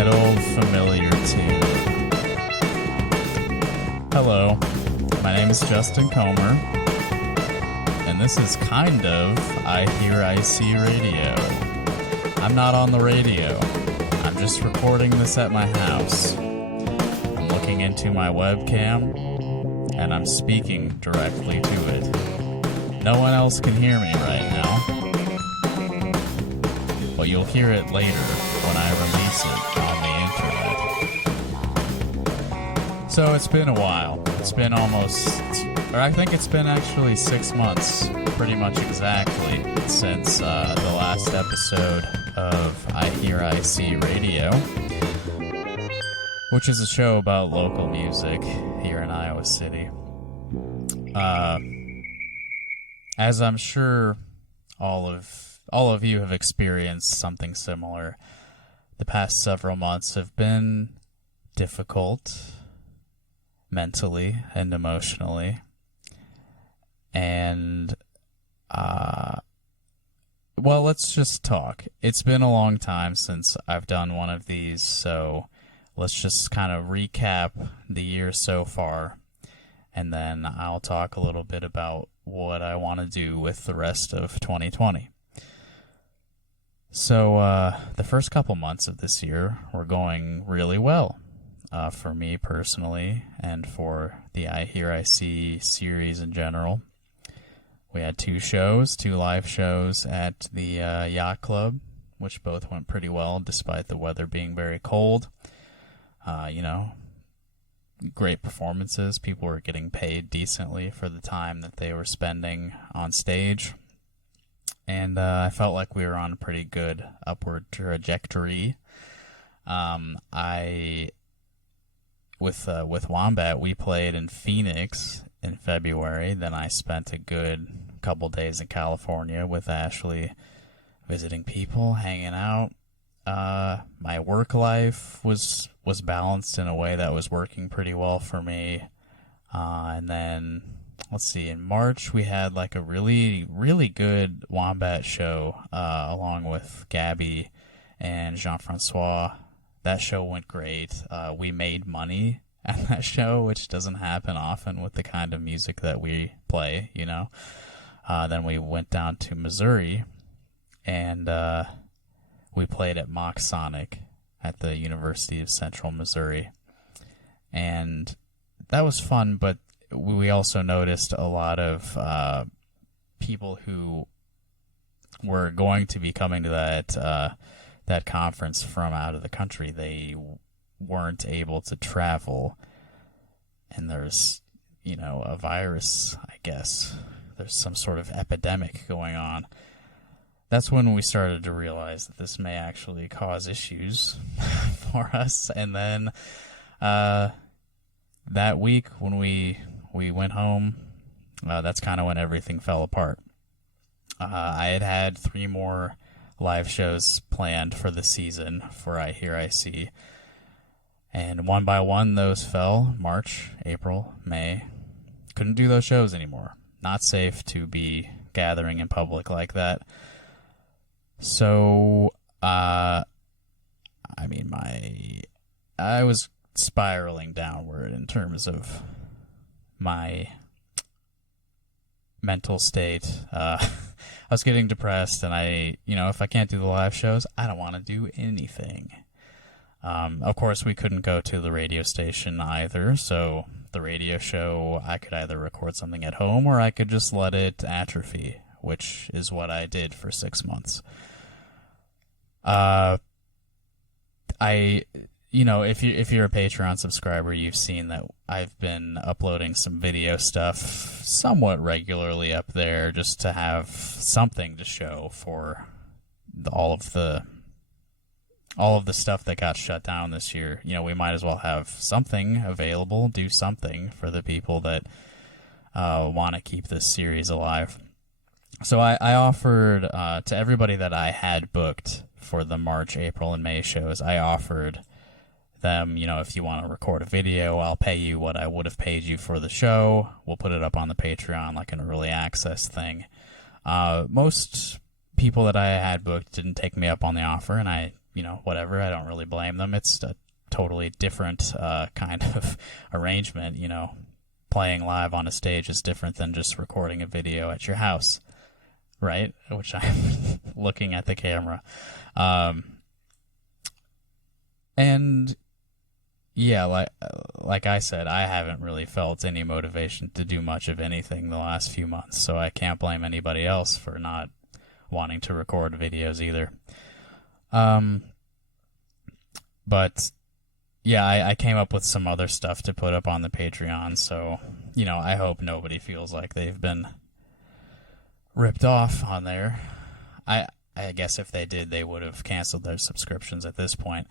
that old familiar tune. Hello, my name is Justin Comer, and this is kind of iHearIC Radio. I'm not on the radio. I'm just recording this at my house. I'm looking into my webcam, and I'm speaking directly to it. No one else can hear me right now, but you'll hear it later when I release it on the internet. So it's been a while. It's been I think it's been actually 6 months, pretty much exactly, since the last episode of iHearIC Radio, which is a show about local music here in Iowa City. As I'm sure all of you have experienced something similar, the past several months have been difficult mentally and emotionally. And, well, let's just talk. It's been a long time since I've done one of these, so let's just kind of recap the year so far, and then I'll talk a little bit about what I want to do with the rest of 2020. So, the first couple months of this year were going really well, for me personally, and for the iHearIC series in general. We had 2 live shows at the Yacht Club, which both went pretty well, despite the weather being very cold. Great performances. People were getting paid decently for the time that they were spending on stage. And I felt like we were on a pretty good upward trajectory. With Wombat, we played in Phoenix in February. Then I spent a good couple days in California with Ashley, visiting people, hanging out. My work life was balanced in a way that was working pretty well for me. And then, let's see, in March we had like a really, really good Wombat show, along with Gabby and Jean-Francois. That show went great. We made money at that show, which doesn't happen often with the kind of music that we play, you know. Then we went down to Missouri, and we played at Mock Sonic at the University of Central Missouri. And that was fun, but we also noticed a lot of people who were going to be coming to that conference from out of the country. They weren't able to travel, and there's, a virus, I guess. There's some sort of epidemic going on. That's when we started to realize that this may actually cause issues for us. And then that week when we went home, that's kind of when everything fell apart. I had 3 more live shows planned for the season for iHearIC, and one by one those fell. March, April, May. Couldn't do those shows anymore. Not safe to be gathering in public like that. So, I was spiraling downward in terms of my mental state. I was getting depressed, and if I can't do the live shows, I don't want to do anything. Of course, we couldn't go to the radio station either, so the radio show, I could either record something at home or I could just let it atrophy, which is what I did for 6 months. If you're a Patreon subscriber, you've seen that I've been uploading some video stuff somewhat regularly up there, just to have something to show for all of the stuff that got shut down this year. We might as well have something available, do something for the people that want to keep this series alive. So I offered to everybody that I had booked for the March, April, and May shows, I offered them, if you want to record a video, I'll pay you what I would have paid you for the show. We'll put it up on the Patreon like an early access thing. Most people that I had booked didn't take me up on the offer, and I whatever. I don't really blame them. It's a totally different kind of arrangement. Playing live on a stage is different than just recording a video at your house, right? Which I'm looking at the camera. And yeah, like I said, I haven't really felt any motivation to do much of anything the last few months, so I can't blame anybody else for not wanting to record videos either. But yeah, I came up with some other stuff to put up on the Patreon, so, I hope nobody feels like they've been ripped off on there. I guess if they did, they would have canceled their subscriptions at this point.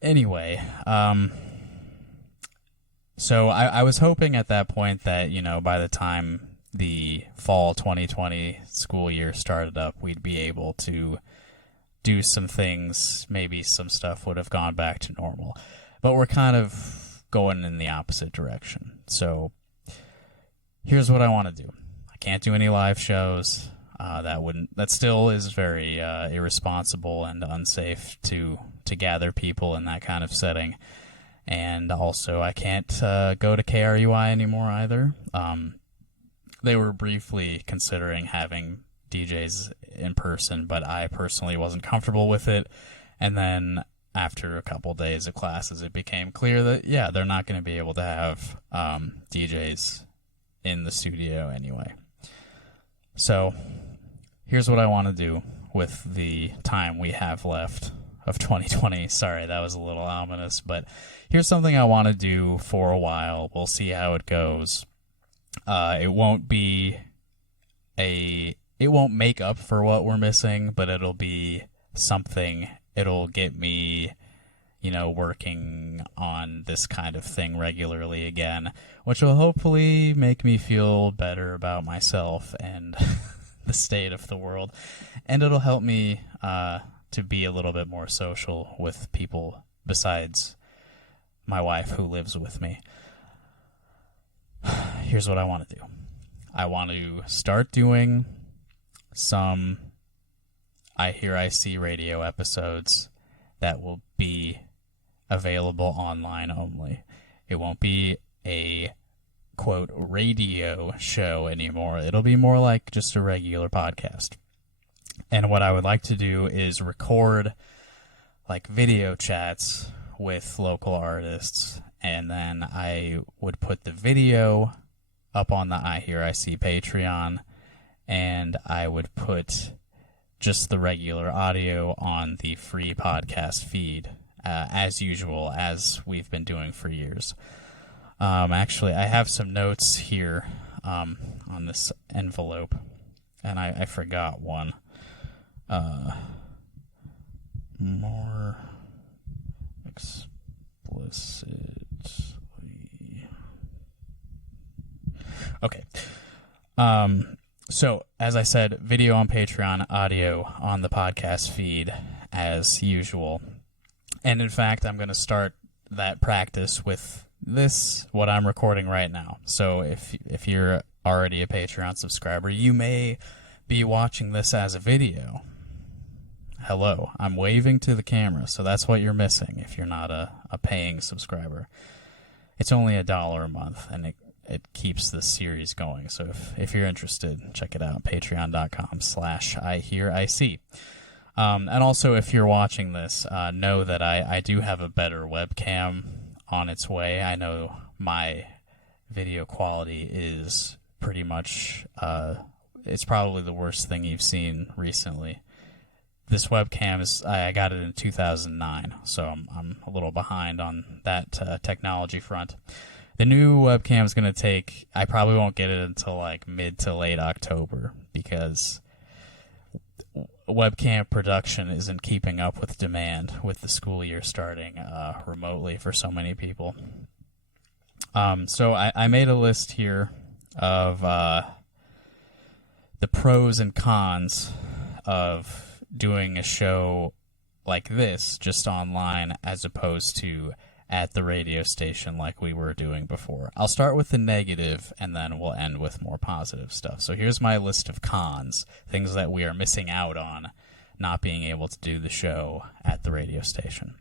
Anyway, so I was hoping at that point that, by the time the fall 2020 school year started up, we'd be able to do some things. Maybe some stuff would have gone back to normal. But we're kind of going in the opposite direction. So here's what I want to do. I can't do any live shows. That still is very irresponsible and unsafe to gather people in that kind of setting. And also, I can't go to KRUI anymore either. They were briefly considering having DJs in person, but I personally wasn't comfortable with it. And then after a couple days of classes, it became clear that, yeah, they're not going to be able to have DJs in the studio anyway. So here's what I want to do with the time we have left of 2020. Sorry, that was a little ominous, but here's something I want to do for a while. We'll see how it goes. It won't make up for what we're missing, but it'll be something. It'll get me, working on this kind of thing regularly again, which will hopefully make me feel better about myself and the state of the world. And it'll help me to be a little bit more social with people besides my wife who lives with me. Here's what I want to do. I want to start doing some iHearIC radio episodes that will be available online only. It won't be a, quote, radio show anymore. It'll be more like just a regular podcast. And what I would like to do is record like video chats with local artists, and then I would put the video up on the iHearIC Patreon, and I would put just the regular audio on the free podcast feed, as usual, as we've been doing for years. Actually, I have some notes here on this envelope, and I forgot one. More explicitly. Okay. So, as I said, video on Patreon, audio on the podcast feed, as usual. And in fact, I'm going to start that practice with this, what I'm recording right now. So if you're already a Patreon subscriber, you may be watching this as a video. Hello, I'm waving to the camera, so that's what you're missing if you're not a paying subscriber. It's only $1 a month, and it keeps this series going. So if you're interested, check it out, patreon.com/iHearIC. And also, if you're watching this, know that I do have a better webcam on its way. I know my video quality is pretty much, it's probably the worst thing you've seen recently. This webcam I got it in 2009, so I'm a little behind on that technology front. The new webcam is going to I probably won't get it until like mid to late October, because webcam production isn't keeping up with demand with the school year starting remotely for so many people. So I made a list here of the pros and cons of doing a show like this just online as opposed to at the radio station like we were doing before. I'll start with the negative, and then we'll end with more positive stuff. So here's my list of cons, things that we are missing out on not being able to do the show at the radio station.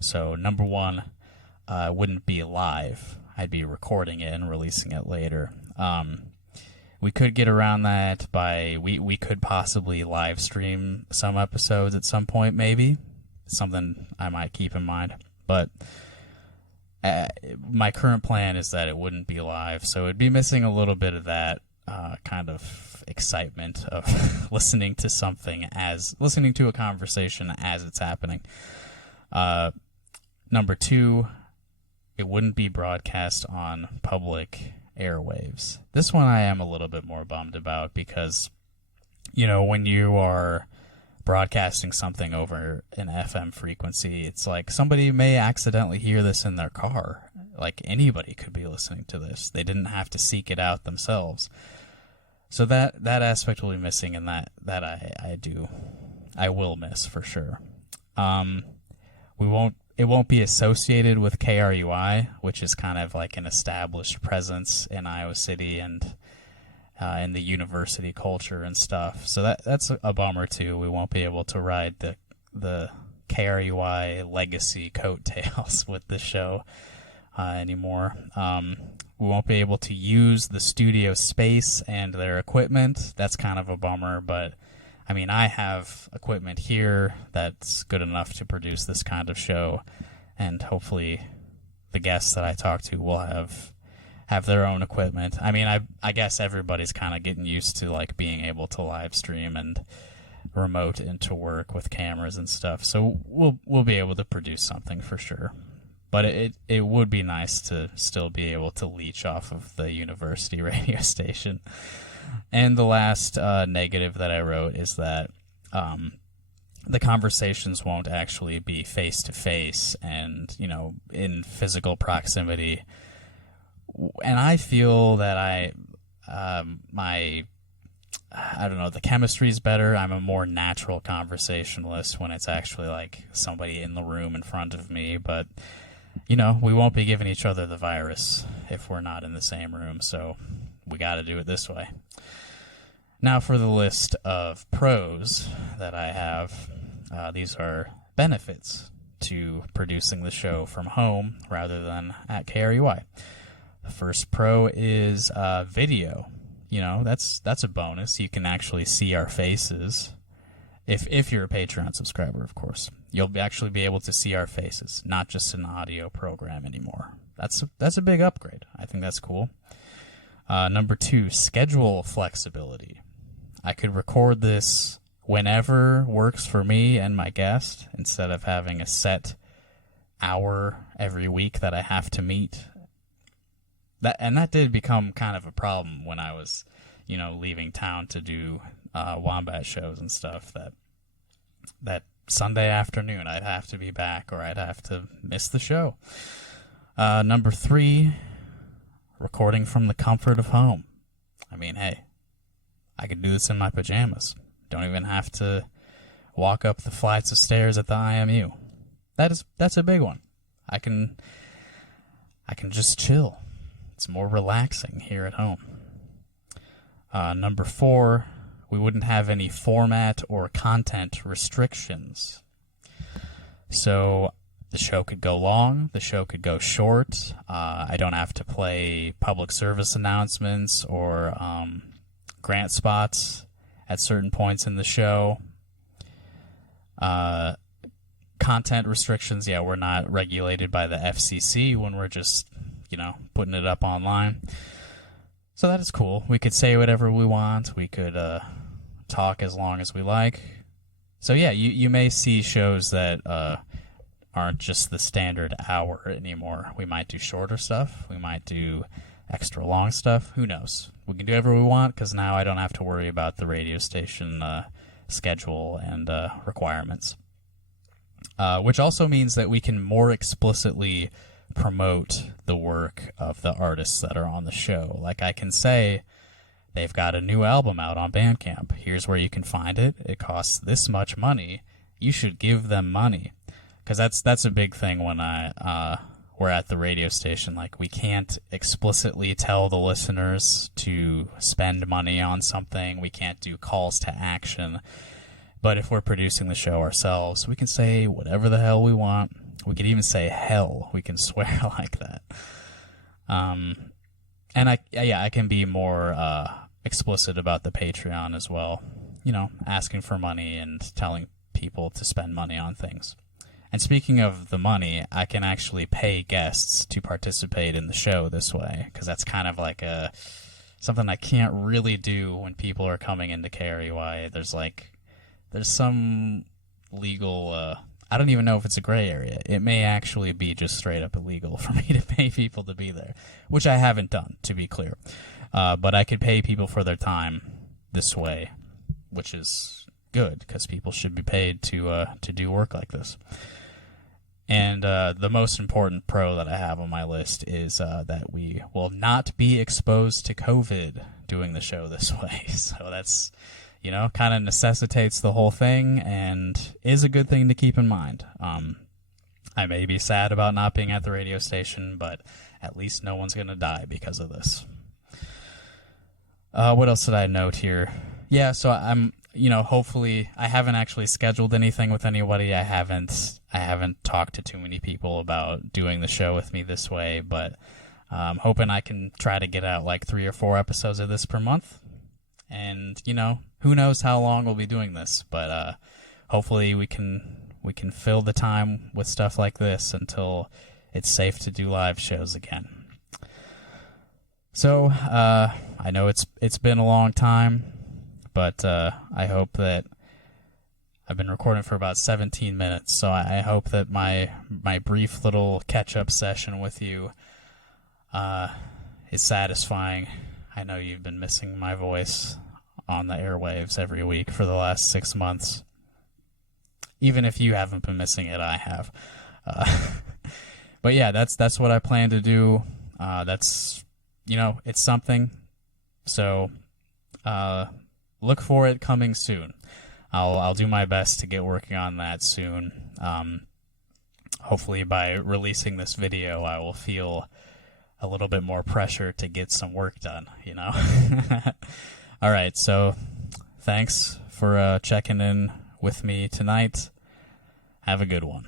So number one, wouldn't be live. I'd be recording it and releasing it later. We could get around that by we could possibly live stream some episodes at some point, maybe. Something I might keep in mind. But my current plan is that it wouldn't be live, so it'd be missing a little bit of that kind of excitement of listening to a conversation as it's happening. Number two, it wouldn't be broadcast on public airwaves. This one I am a little bit more bummed about because, when you are broadcasting something over an FM frequency, it's like somebody may accidentally hear this in their car. Like anybody could be listening to this. They didn't have to seek it out themselves. So that aspect will be missing, and that I will miss for sure. It won't be associated with KRUI, which is kind of like an established presence in Iowa City and in the university culture and stuff. So that's a bummer too. We won't be able to ride the KRUI legacy coattails with the show anymore. We won't be able to use the studio space and their equipment. That's kind of a bummer, but I mean, I have equipment here that's good enough to produce this kind of show, and hopefully the guests that I talk to will have their own equipment. I mean, I guess everybody's kind of getting used to like being able to live stream and remote into work with cameras and stuff. So we'll be able to produce something for sure. But it would be nice to still be able to leech off of the university radio station. And the last negative that I wrote is that the conversations won't actually be face-to-face and, in physical proximity. And I feel that the chemistry's better. I'm a more natural conversationalist when it's actually like somebody in the room in front of me. But, we won't be giving each other the virus if we're not in the same room. So we got to do it this way. Now for the list of pros that I have. These are benefits to producing the show from home rather than at KRUI. The first pro is video. That's a bonus. You can actually see our faces. If you're a Patreon subscriber, of course. You'll actually be able to see our faces, not just an audio program anymore. That's a big upgrade. I think that's cool. Number two, schedule flexibility. I could record this whenever works for me and my guest instead of having a set hour every week that I have to meet. That did become kind of a problem when I was, leaving town to do Wombat shows and stuff. That Sunday afternoon I'd have to be back or I'd have to miss the show. Number three, recording from the comfort of home. I mean, hey, I could do this in my pajamas. Don't even have to walk up the flights of stairs at the IMU. That's a big one. I can just chill. It's more relaxing here at home. Number four, we wouldn't have any format or content restrictions. So the show could go long, the show could go short. I don't have to play public service announcements or grant spots at certain points in the show. Content restrictions, we're not regulated by the FCC when we're just, putting it up online. So that is cool. We could say whatever we want. We could talk as long as we like. So you may see shows that aren't just the standard hour anymore. We might do shorter stuff. We might do extra long stuff. Who knows? We can do whatever we want because now I don't have to worry about the radio station schedule and requirements. Which also means that we can more explicitly promote the work of the artists that are on the show. Like I can say, they've got a new album out on Bandcamp. Here's where you can find it. It costs this much money. You should give them money. Because that's a big thing when we're at the radio station. Like we can't explicitly tell the listeners to spend money on something. We can't do calls to action But if we're producing the show ourselves, we can say whatever the hell we want. We could even say hell. We can swear like that. And I can be more explicit about the Patreon as well. You know, asking for money and telling people to spend money on things. And speaking of the money, I can actually pay guests to participate in the show this way, because that's kind of like something I can't really do when people are coming into KREY. There's some legal, I don't even know if it's a gray area. It may actually be just straight up illegal for me to pay people to be there, which I haven't done, to be clear. But I could pay people for their time this way, which is good, because people should be paid to do work like this. And the most important pro that I have on my list is that we will not be exposed to COVID doing the show this way. So that's, you know, kind of necessitates the whole thing and is a good thing to keep in mind. I may be sad about not being at the radio station, but at least no one's going to die because of this. What else did I note here? Yeah, so I'm, you know, hopefully I haven't actually scheduled anything with anybody. I haven't talked to too many people about doing the show with me this way, but I'm hoping I can try to get out like 3 or 4 episodes of this per month. And, you know, who knows how long we'll be doing this, but hopefully we can fill the time with stuff like this until it's safe to do live shows again. So, I know it's been a long time, but I hope that I've been recording for about 17 minutes, so I hope that my brief little catch-up session with you is satisfying. I know you've been missing my voice on the airwaves every week for the last 6 months. Even if you haven't been missing it, I have. But yeah, that's what I plan to do. That's, you know, it's something. So look for it coming soon. I'll do my best to get working on that soon. Hopefully by releasing this video, I will feel a little bit more pressure to get some work done, you know? All right, so thanks for checking in with me tonight. Have a good one.